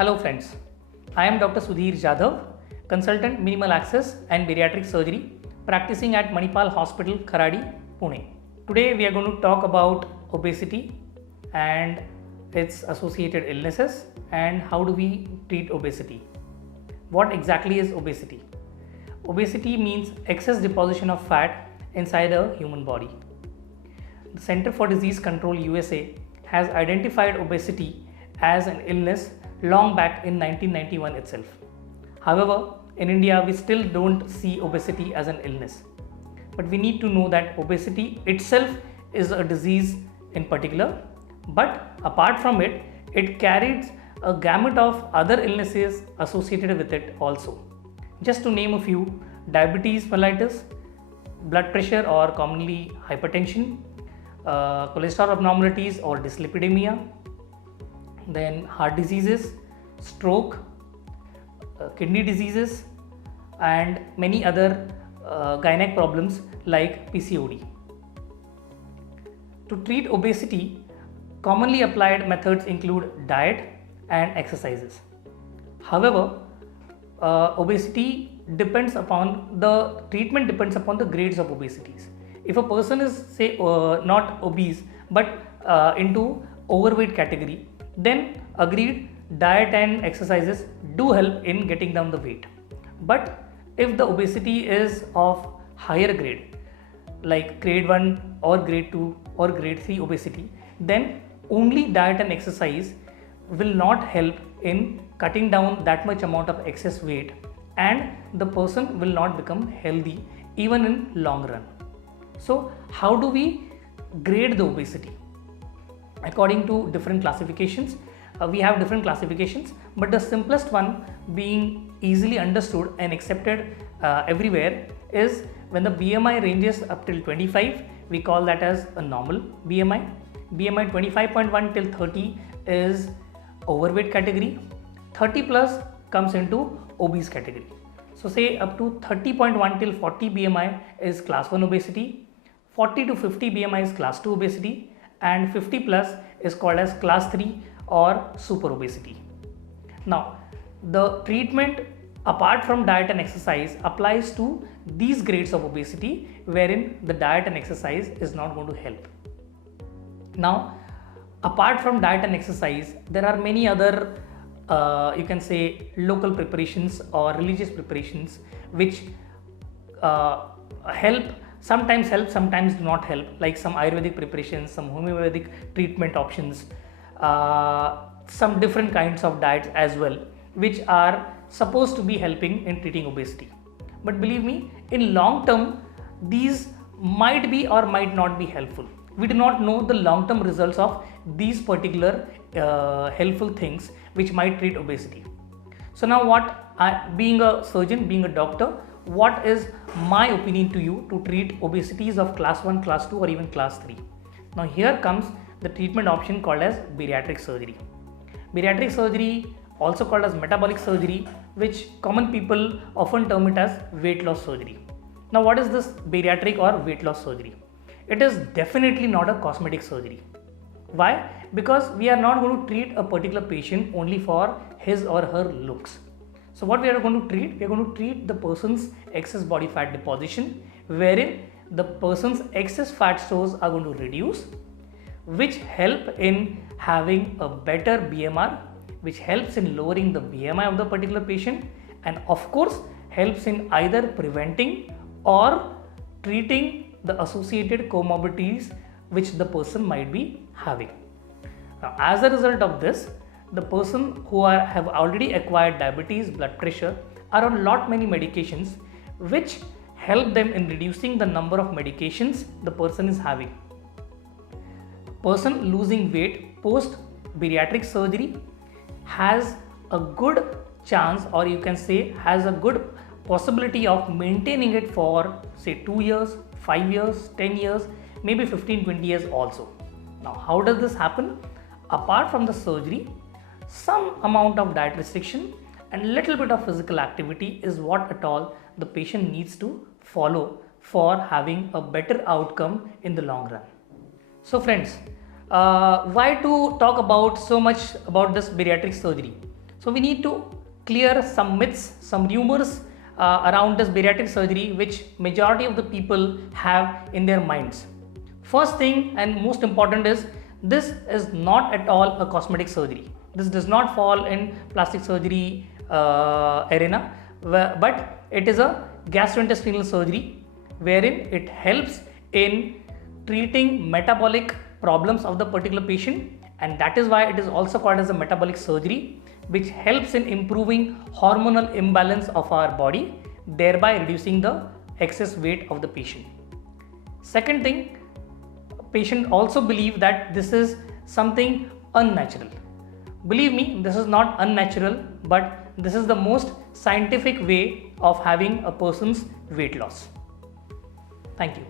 Hello friends, I am Dr. Sudhir Jadhav, consultant minimal access and bariatric surgery practicing at Manipal Hospital Kharadi, Pune. Today we are going to talk about obesity and its associated illnesses and how do we treat obesity. What exactly is obesity? Obesity means excess deposition of fat inside a human body. The Center for Disease Control USA has identified obesity as an illness long back in 1991 itself. However, in India we still don't see obesity as an illness. But we need to know that obesity itself is a disease in particular, but apart from it, it carries a gamut of other illnesses associated with it also. Just to name a few: diabetes mellitus, blood pressure or commonly hypertension, cholesterol abnormalities or dyslipidemia, then heart diseases, stroke, kidney diseases, and many other gynec problems like PCOD. To treat obesity, commonly applied methods include diet and exercises. However, obesity depends upon the treatment depends upon the grades of obesities. If a person is say not obese but into overweight category, then agreed diet and exercises do help in getting down the weight. But if the obesity is of higher grade, like grade 1 or grade 2 or grade 3 obesity, then only diet and exercise will not help in cutting down that much amount of excess weight, and the person will not become healthy even in long run. So how do we grade the obesity? According to different classifications, we have different classifications, but the simplest one being easily understood and accepted everywhere is when the BMI ranges up till 25, we call that as a normal BMI. BMI 25.1 till 30 is overweight category. 30 plus comes into obese category. So say up to 30.1 till 40 BMI is class 1 obesity, 40 to 50 BMI is class 2 obesity, and 50 plus is called as class 3 or super obesity. Now, the treatment apart from diet and exercise applies to these grades of obesity wherein the diet and exercise is not going to help. Now, apart from diet and exercise, there are many other you can say local preparations or religious preparations which help, sometimes do not help, like some Ayurvedic preparations, some homeopathic treatment options, some different kinds of diets as well, which are supposed to be helping in treating obesity. But believe me, in long term, these might be or might not be helpful. We do not know the long term results of these particular helpful things which might treat obesity. So now being a surgeon, being a doctor, what is my opinion to you to treat obesities of class 1, class 2 or even class 3? Now here comes the treatment option called as bariatric surgery. Bariatric surgery, also called as metabolic surgery, which common people often term it as weight loss surgery. Now what is this bariatric or weight loss surgery? It is definitely not a cosmetic surgery. Why? Because we are not going to treat a particular patient only for his or her looks. So what we are going to treat? We are going to treat the person's excess body fat deposition, wherein the person's excess fat stores are going to reduce, which help in having a better BMR, which helps in lowering the BMI of the particular patient, and of course helps in either preventing or treating the associated comorbidities which the person might be having. Now, as a result of this, the person who have already acquired diabetes, blood pressure are on many medications which help them in reducing the number of medications the person is having. Person losing weight post bariatric surgery has a good chance, or you can say has a good possibility of maintaining it for say 2 years, 5 years, 10 years, maybe 15-20 years also. Now how does this happen? Apart from the surgery, some amount of diet restriction and little bit of physical activity is what at all the patient needs to follow for having a better outcome in the long run. So friends, why to talk about so much about this bariatric surgery? So we need to clear some myths, some rumors around this bariatric surgery which majority of the people have in their minds. First thing and most important is, this is not at all a cosmetic surgery. This does not fall in plastic surgery arena, but it is a gastrointestinal surgery wherein it helps in treating metabolic problems of the particular patient, and that is why it is also called as a metabolic surgery, which helps in improving hormonal imbalance of our body, thereby reducing the excess weight of the patient. Second thing, patient also believe that this is something unnatural. Believe me, this is not unnatural, but this is the most scientific way of having a person's weight loss. Thank you.